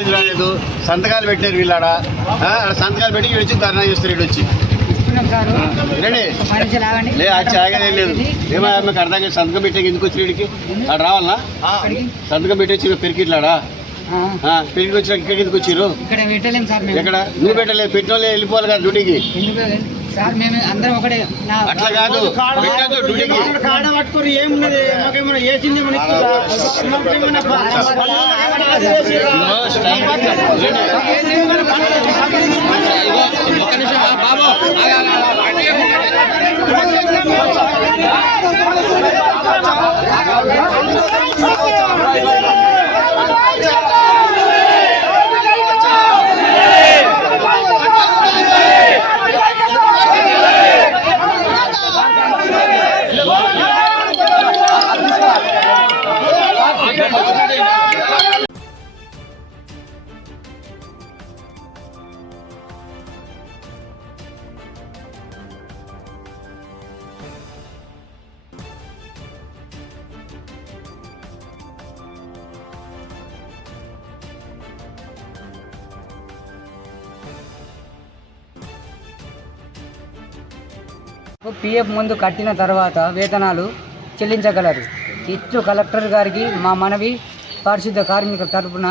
పోలీసులు రాలేదు, సంతకాలు పెట్టారు వీళ్ళాడ. సంతకాలు పెట్టి వీడు వచ్చి ధర్నా చేస్తారు. వీడు వచ్చి ఆగనే లేదు. ఏమో మీకు అర్థం కాదు. సంతకం పెట్టే ఎందుకు వచ్చి వీడికి అక్కడ రావాలనా? సంతకం పెట్టొచ్చి పెరికిట్లాడా పెరిగి వచ్చిన ఇక్కడికి ఎందుకు వచ్చారు? ఎక్కడ నువ్వు పెట్టలేదు, పెట్టిన వాళ్ళే వెళ్ళిపోవాలి కదా డ్యూటీకి. అట్లా కాదు, పెట్టద్దు డ్యూటీకి. పిఎఫ్ ముందు కట్టిన తర్వాత వేతనాలు చెల్లించగలరు. ఇట్లు కలెక్టర్ గారికి మా మనవి పారిశుద్ధ కార్మికుల తరఫున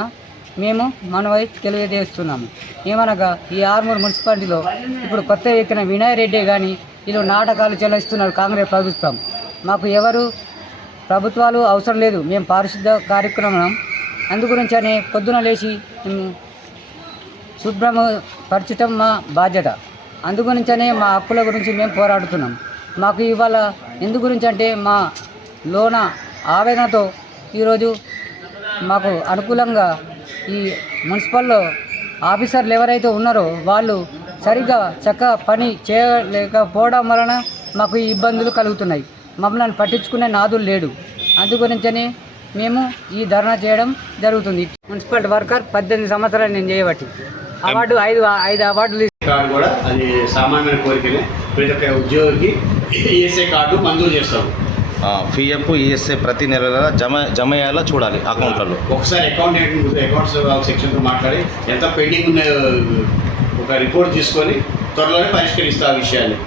మేము మనవి తెలియజేస్తున్నాము. ఏమనగా ఈ ఆర్మూర్ మున్సిపాలిటీలో ఇప్పుడు కొత్త ఎక్కిన వినయ్ రెడ్డి కానీ వీళ్ళు నాటకాలు చెల్లిస్తున్నారు కాంగ్రెస్ ప్రభుత్వం. మాకు ఎవరు ప్రభుత్వాలు అవసరం లేదు. మేము పారిశుద్ధ కార్యక్రమం అందుగురించి అనే పొద్దున లేచి శుభ్రము పరచటం మా బాధ్యత. అందుగురించనే మా హక్కుల గురించి మేము పోరాడుతున్నాం. మాకు ఇవాళ ఎందు గురించి అంటే మా లోన ఆవేదనతో ఈరోజు మాకు అనుకూలంగా ఈ మున్సిపల్లో ఆఫీసర్లు ఎవరైతే ఉన్నారో వాళ్ళు సరిగ్గా చక్కగా పని చేయలేకపోవడం వలన మాకు ఈ ఇబ్బందులు కలుగుతున్నాయి. మమ్మల్ని పట్టించుకునే నాదులు లేడు. అందుగురించనే మేము ఈ ధర్నా చేయడం జరుగుతుంది. మున్సిపల్ వర్కర్ 18 సంవత్సరాలు నేను చేయబట్టి అవార్డు 5 అవార్డులు కార్డు కూడా అది సామాన్యమైన కోరికనే. ప్రతి ఒక్క ఉద్యోగికి ఈఎస్ఐ కార్డు మంజూరు చేస్తాం. పిఎఫ్ ఈఎస్ఐ ప్రతి నెల జమ అయ్యేలా చూడాలి అకౌంట్లలో. ఒకసారి అకౌంట్స్ సెక్షన్తో మాట్లాడి ఎంత పెండింగ్ ఉన్న ఒక రిపోర్ట్ తీసుకొని త్వరలోనే పరిష్కరిస్తా ఆ విషయాన్ని.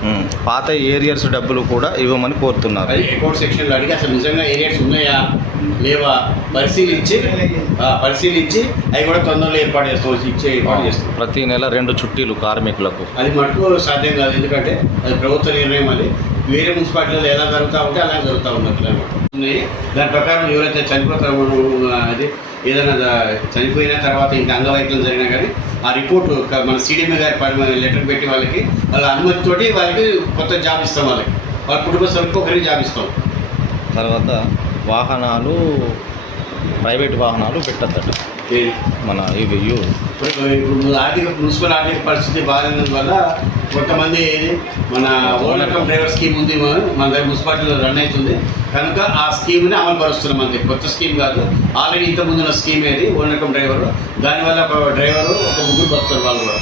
పాత ఏరియర్స్ డబ్బులు కూడా ఇవ్వమని కోరుతున్నారు. అది అకౌంట్ సెక్షన్లో అడిగి అసలు నిజంగా ఏరియాస్ ఉన్నాయా లేవా పరిశీలించి అవి కూడా తొందరలో ఏర్పాటు చేస్తాం. ప్రతి నెల 2 చుట్టీలు కార్మికులకు. అది మటుకు సాధ్యం కాదు, ఎందుకంటే అది ప్రభుత్వ నిర్ణయం. అది వేరే మున్సిపాలిటీలో ఎలా జరుగుతూ ఉంటే అలా జరుగుతూ ఉన్నాయి. దాని ప్రకారం ఎవరైతే చనిపోతారో అది ఏదైనా చనిపోయిన తర్వాత ఇంకా అంగవైకల్యం జరిగినా కానీ ఆ రిపోర్టు మన సిడిఎం గారి లెటర్ పెట్టి వాళ్ళ అనుమతితోటి వాళ్ళకి కొత్త జాబ్ ఇస్తాం. వాళ్ళ కుటుంబ సభ్యులకు ఒకరికి జాబ్ ఇస్తాం. తర్వాత వాహనాలు ప్రైవేట్ వాహనాలు పెట్టద్దట. మన ఇవి ఇప్పుడు మున్సిపల్ ఆర్థిక పరిస్థితి బాగాలేనందువల్ల కొంతమంది మన ఓన్ అకౌంట్ డ్రైవర్ స్కీమ్ ఉంది మన దగ్గర మున్సిపాలిటీలో రన్ అవుతుంది కనుక ఆ స్కీమ్ని అమలు పరుస్తున్నాం. అంతే, కొత్త స్కీమ్ కాదు. ఆల్రెడీ ఇంతకుముందున్న స్కీమ్ ఏది ఓన్ అకౌంట్ డ్రైవర్. దానివల్ల ఒక డ్రైవరు ఒక 3 బతుకుతారు వాళ్ళు కూడా.